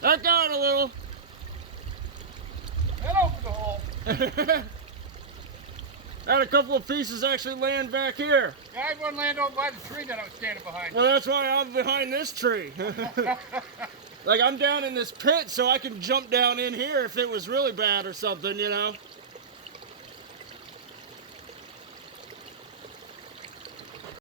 That got a little. That opened the hole. Had a couple of pieces actually land back here. Yeah, I had one land over by the tree that I was standing behind. Well, that's why I'm behind this tree. Like, I'm down in this pit, so I can jump down in here if it was really bad or something, you know?